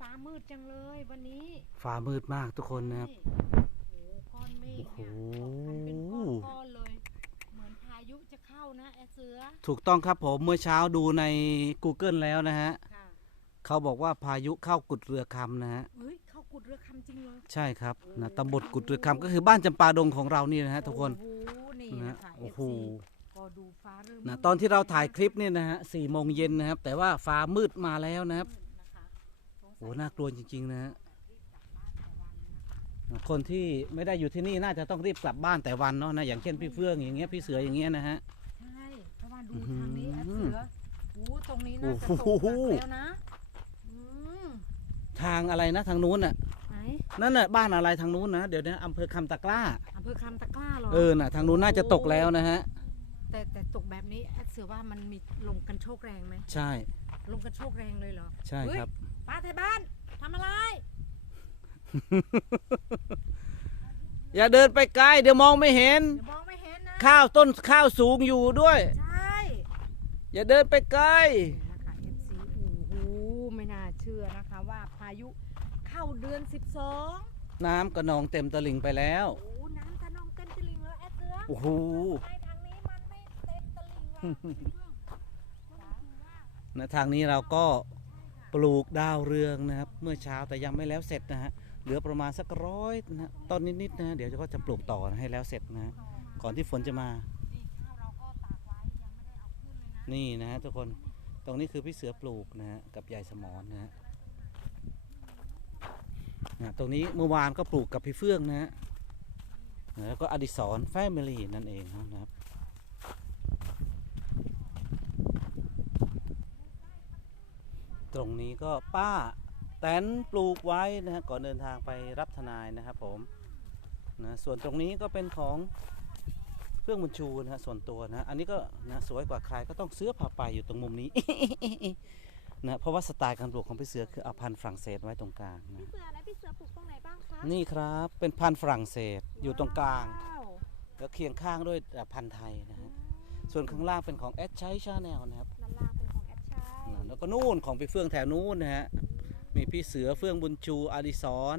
ฟ้ามืดจังเลยวันนี้ฟ้ามืดมากทุกคนนะครับ โอ้โหก้อนเมฆเนี่ยโอ้โหมันเป็นก้อนๆเลย เหมือนพายุจะเข้านะแอดเสือถูกต้องครับผมเมื่อเช้าดูใน Google แล้วนะฮะค่ะเขาบอกว่าพายุเข้ากุดเรือคำนะฮะเฮ้ยเข้ากุดเรือคำจริงเลยใช่ครับนะตำบลกุดเรือคำก็คือบ้านจำปาดงของเรานี่นะฮะทุกคนโอ้โหนี่นะนะคะโอ้โห FC ก็ดูฟ้าเริ่มนะมืดตอนที่เราถ่ายคลิปนี่นะฮะสี่โมงเย็นนะครับ แต่ว่าฟ้ามืดมาแล้วนะครับ มืด อ้น่ากลัวจริง ๆ นะฮะคนที่ไม่ได้อยู่ที่นี่น่าจะต้องรีบกลับบ้านแต่วันเนาะนะอย่างเช่นพี่เฟื่องอย่างเงี้ยพี่เสืออย่างเงี้ยนะฮะ ใช่เพราะว่าดูอื้อหือทางนี้แอดเสือโอ้ตรงนี้น่าจะตกโอ้โหหนักแล้วนะอืมทางอะไรนะทางนู้นน่ะไหนนั่นน่ะบ้านอะไรทางนู้นนะเดี๋ยวนะอำเภอคำตะกร้า อำเภอคำตะกร้าเหรอ เออน่ะทางนู้นน่าจะตกแล้วนะฮะ แต่แต่ตกแบบนี้แอดเสือว่ามันมีลมกันโชกแรงไหมใช่ ลมกันโชกแรงเลยเหรอใช่เฮ้ยครับ ป้าไทยบ้านทำอะไร อย่าเดินไปไกลเดี๋ยวมองไม่เห็น เดี๋ยวมองไม่เห็นนะ ข้าวต้นข้าวสูงอยู่ด้วย ใช่อย่าเดินไปไกล นะคะ FC โอ้โหไม่น่าเชื่อนะคะว่าพายุเข้าเดือน 12น้ำกระนองเต็มตลิ่งไปแล้ว โอ้น้ำตะนองเต็มตลิ่งแล้วแอดเสือโอ้โห ทำไมทางนี้มันไม่เต็มตลิ่งล่ะ นะทางนี้เราก็ ปลูกดาวเรืองนะครับ เมื่อเช้าแต่ยังไม่แล้วเสร็จนะฮะเหลือประมาณสักร้อยนะต้นนิดๆนะเดี๋ยวก็จะปลูกต่อให้แล้วเสร็จนะฮะก่อนที่ฝนจะมานี่ข้าวเราก็ตากไว้ยังไม่ได้เอาขึ้นเลยนะนี่นะฮะทุกคนตรงนี้คือพี่เสือปลูกนะฮะกับยายสมอนนะฮะนะตรงนี้เมื่อวานก็ปลูกกับพี่เฟื่องนะฮะแล้วก็อดิศรแฟมิลี่นั่นเองนะครับ ตรงนี้ก็ป้าแตนปลูกไว้นะฮะก่อนเดินทางไปรับทนายนะครับผมนะส่วนตรงนี้ก็เป็นของเฟื่องบุญชูนะฮะส่วนตัวนะอันนี้ก็นะสวยกว่าใครก็ต้องเสื้อผ้าไปอยู่ตรงมุมนี้ นะเพราะว่าสไตล์การปลูกของพี่เสือคือเอาพันธุ์ฝรั่งเศสไว้ตรงกลางนะพี่เสือแล้วพี่เสือปลูกตรงไหนบ้างคะนี่ครับเป็นพันธุ์ฝรั่งเศสอยู่ตรงกลาง ว้าวแล้วเคียงข้างด้วยพันธุ์ไทยนะฮะส่วนข้างล่างเป็นของแอดชัยชาแนลนะครับด้านล่าง แล้วก็นู่นของพี่เฟื่องแถวนู้นนะฮะมีพี่เสือเฟื่องบุญชูอดิศร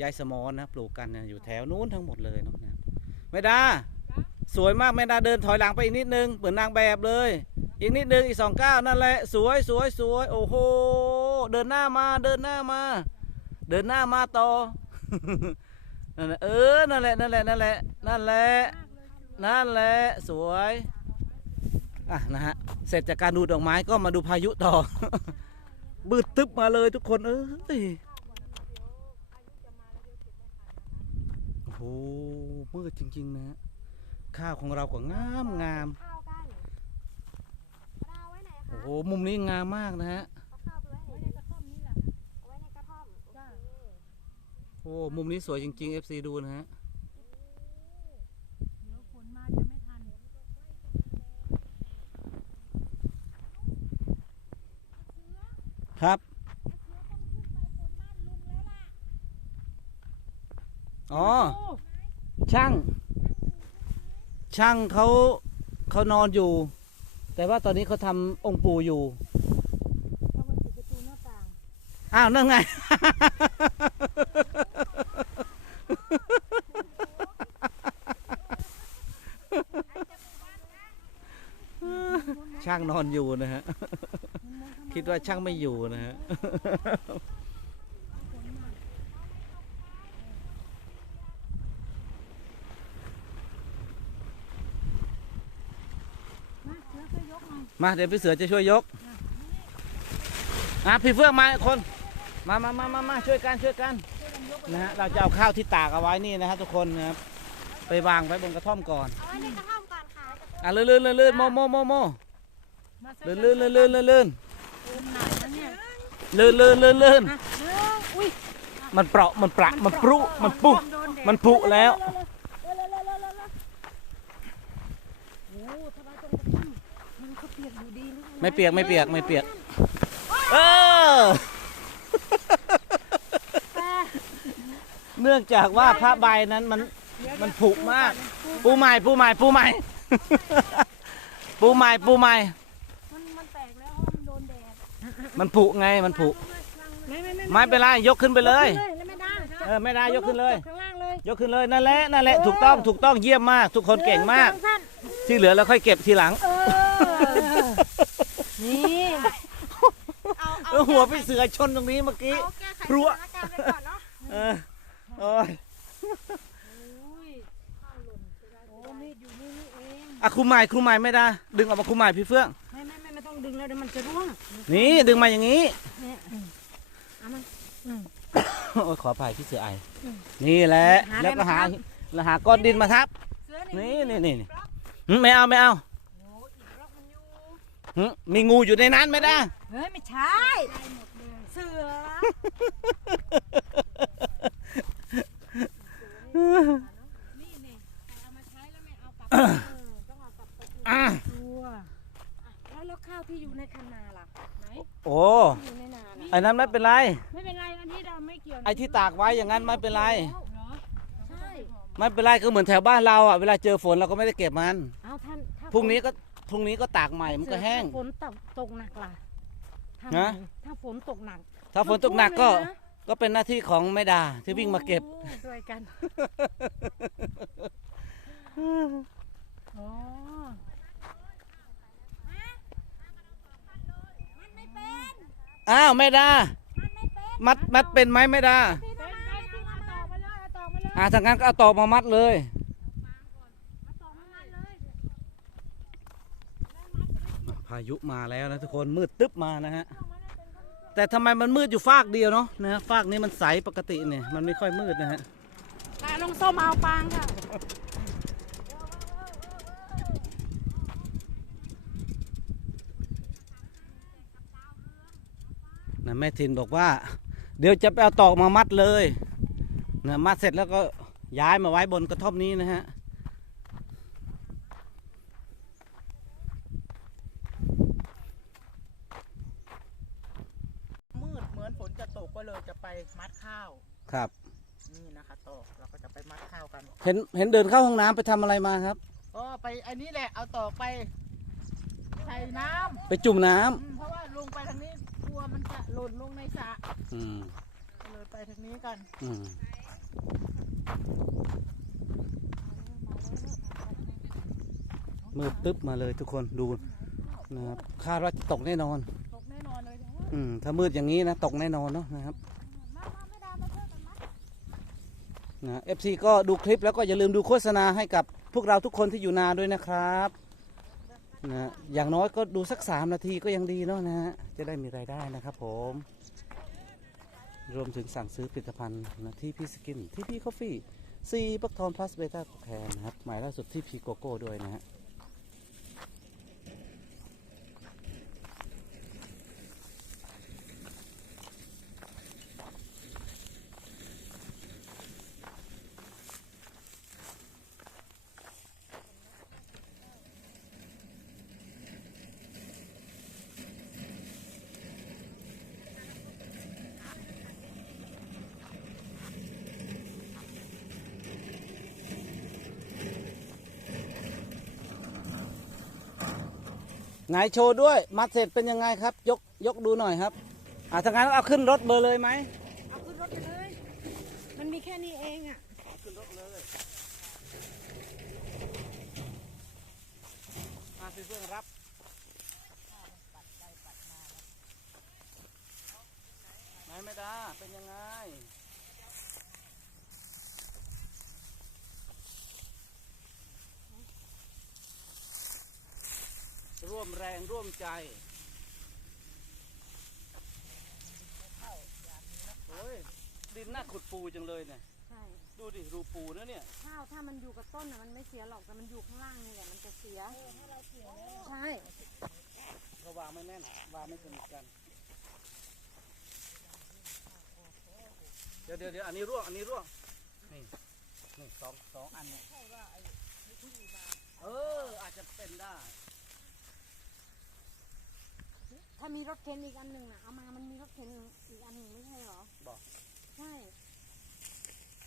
ยายสมอนนะปลูกกันนะอยู่แถวนู้นทั้งหมดเลยเนาะนะครับไม่ดาสวยมากไม่ดาเดินถอยหลังไปอีกนิดนึงเหมือนนางแบบเลย อีกนิดนึงอีกสองก้าวนั่นแหละสวยสวยสวยโอ้โหเดินหน้ามาเดินหน้ามา เดินหน้ามาต่อนั่นแหละเออนั่นแหละนั่นแหละนั่นแหละนั่นแหละนั่นแหละสวย อะนะฮะเสร็จจากการดูดอกไม้ก็มาดูพายุต่อ บืดตึ๊บมาเลยทุกคนเอ้ยโอ้โหมืดจริง ๆ นะฮะข้าวของเราก็งามงามข้าวกันเราเอาไว้ไหนโอ้คะโหมุมนี้งามมากนะฮะเอาข้าวไปไว้ในกระท่อมนี่แหละเอาไว้ในกระท่อมโอเคโอ้มุมนี้สวยจริง ๆ FC ดูนะฮะ เดี๋ยวฝนมาจะไม่ทัน ครับ อ๋อโอ้ช่าง ช่างเขาเขานอนอยู่ แต่ว่าตอนนี้เขาทำองค์ปู่อยู่เข้ามาปิดประตูหน้าต่างอ้าวนั่นไง ช่างนอนอยู่นะฮะ คิดว่าช่างไม่อยู่นะฮะมาแล้วก็ยกหน่อยมาเดี๋ยวพี่เสือจะช่วยยกอะพี่เฟื่องมาคนมามามามามาช่วยกันช่วยกันนะฮะเราจะเอาข้าวที่ตากเอาไว้นี่นะฮะทุกคนนะครับไปวางไว้บนกระท่อมก่อนเอาไว้ในกระท่อมก่อนค่ะอะลื่นลื่นลื่นลื่นโมโมโมโมมาใส่ลื่นลื่นลื่นลื่น ลื่นลื่นอุ้มไหนแล้วเนี่ยลื่นลื่นลื่นลื่นอะเร็วอุ้ยมันเปราะมันประมันปรุมันปุโดนแดดมันปุแล้วโอ้ทำไมตรงกระท่อมมันก็เปียกอยู่ดีนะไม่เปียกไม่เปียกไม่เปียกเออเนื่องจากว่าผ้าใบนั้นมันมันผุมาก ปูใหม่ปูใหม่ปูใหม่ปูใหม่ปูใหม่ มันมันแตกแล้วเพราะมันโดนแดดมันผุไงมันผุแม่ไม่ไม่ไม่ไม่เป็นไรยกขึ้นไปเลยเลย แล้วไม่ได้เออไม่ได้ยกขึ้นเลย ข้างล่างเลยยกขึ้นเลยนั่นแหละนั่นแหละถูกต้องถูกต้องเยี่ยมมาก ทุกคนเก่งมากออสั้นที่เหลือเราค่อยเก็บทีหลัง เออนี่เอาเอาแล้วหัวพี่เสือชนตรงนี้เมื่อกี้ เอาแก้ไขพรัว สถานการณ์ไปก่อนเนาะเออโอ้ยโอ้มีดอยู่นี่นี่เอง อะครูใหม่ครูใหม่ไม่ได้ ดึงออกมาครูใหม่พี่เฟื่องไม่ไม่ไม่ไม่ ต้องดึงแล้วเดี๋ยวมันจะร่วงนี่ดึงมาอย่างนี้เนี่ยอืมเอามา โอ้ยขออภัยพี่เสือไออมนี่แหละหาอะไรแล้วก็หามาทับ แล้วหาก้อนดินมาทับ เสือนี่นี่นี่นี่หึไม่เอาไม่เอาโอ้อีกรอบมันอยู่หึมีงูอยู่ในนั้นไม่ได้เฮ้ยไม่ใช่ เสือ นี่นี่เอามาใช้แล้วไม่เอากลับเออต้องเอากลับไปอีก อะ ตัวอะแล้วแล้วข้าวที่อยู่ในคันนาล่ะไหน โอ้ ที่อยู่ในนาน่ะ ไอ้นั้นไม่ เป็นไร ไม่เป็นไรอันนี้เราไม่เกี่ยวนะไอ้ที่ตากไว้อย่างนั้นไม่เป็นไรเหรอใช่ไม่เป็นไรก็เหมือนแถวบ้านเราอะเวลาเจอฝนเราก็ไม่ได้เก็บมันเอาท่านถ้าพรุ่งนี้ก็พรุ่งนี้ก็ตากใหม่มันก็แห้งถ้าฝนตกตกหนักล่ะทำไงฮะ ถ้าฝนตกหนักถ้าฝนตกหนักก็ท่วมเลยนะก็เป็นหน้าที่ของแม่ดาที่วิ่งมาเก็บ โอ้ช่วยกันอ๋อมันไม่เป็นอ้าวแม่ดา มันไม่เป็นมัดมัดเป็นไหมแม่ดาที่เป็นทำได้ไมที่ที่มามาต่อมาเลยเอาต่อมาเลยอ่าถ้างั้นก็เอาตอกมามัดเลยมาต่อมันมันเลยพายุมาแล้วนะทุกคนมืดตึ๊บมานะฮะแต่ทำไมมันมืดอยู่ฟากเดียวเนาะนะฮะฟากนี้มันใสปกติเนี่ยมันไม่ค่อยมืดนะฮะตาลงส้มเอาปางค่ะนะแม่ทินบอกว่า เดี๋ยวจะไปเอาตอกมามัดเลยนะมัดเสร็จแล้วก็ย้ายมาไว้บนกระท่อมนี้นะฮะมืดเหมือนฝนจะตกก็เลยจะไปมัดข้าวครับ นี่นะคะตอกเราก็จะไปมัดข้าวกัน เห็นเห็นเดินเข้าห้องน้ำไปทำอะไรมาครับ ก็ไปอันนี้แหละเอาตอกไปใส่น้ไปจุ่มน้ำำอืมเพราะว่าลงไปทางนี้ก ลัวมันจะหล่นลงในสระอืมก็เลยไปทางนี้กันอืมมืดตึ๊บมาเลยทุกคนดูนะครับคาดว่าจะตกแน่นอน ตกแน่นอนเลยอืมถ้ามืดอย่างนี้นะตกแน่นอนเนาะนะครับนะเอฟซีก็ดูคลิปแล้วก็อย่าลืมดูโฆษณาให้กับพวกเราทุกคนที่อยู่นาด้วยนะครับ นะ อย่างน้อยก็ดูสักสามนาทีก็ยังดีเนาะนะฮะ จะได้มีรายได้นะครับผม รวมถึงสั่งซื้อผลิตภัณฑ์นะที่พี่สกิน ที่พี่คอฟฟี่ซีปักทอนพลัสเบต้าแคนนะครับ หมายล่าสุดที่พีโกโก้ด้วยนะฮะ ไหนโชว์ด้วย มัดเสร็จเป็นยังไงครับ ยกยกดูหน่อยครับอ่าถ้างั้นเอาขึ้นรถเบอร์เลยไหมเอาขึ้นรถไปเลย มันมีแค่นี้เองอะขึ้นรถเลยมาพี่เพื่อนรับไหนไม่ได้เป็นยังไง ร่วมแรงร่วมใจโอ้ยดินน่าขุดปูจังเลยเนี่ย ใช่ ดูดิรูปูนะเนี่ย ข้าวถ้ามันอยู่กับต้นน่ะมันไม่เสียหรอกแต่มันอยู่ข้างล่างนี่แหละมันจะเสียใช่ เราวางไม่แน่นวางไม่สนิทกัน เดี๋ยวเดี๋ยวเดี๋ยวอันนี้ร่วงอันนี้ร่วงนี่นี่สองสองอันเนี่ยเออ อาจจะเป็นได้ ถ้ามีรถเข็นอีกอันหนึ่งนะเอามามันมีรถเข็นอีกอันหนึ่งไม่ใช่เหรอ บอกใช่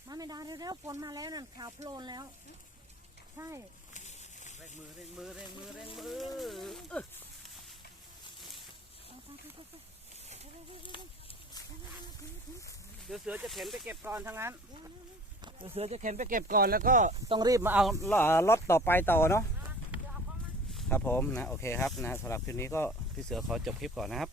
มาไม่ได้เร็วๆฝนมาแล้วนั่นขาวโพลนแล้ว ใช่ เร่งมือเร่งมือเร่งมือเร่งมือเดี๋ยวเสือจะเข็นไปเก็บก่อนทั้งนั้นเดี๋ยวเสือจะเข็นไปเก็บก่อนแล้วก็ต้องรีบมาเอารถต่อไปต่อเนาะครับผมนะโอเคครับนะสำหรับคลินี้ก็ พี่เสือขอจบคลิปก่อนนะครับ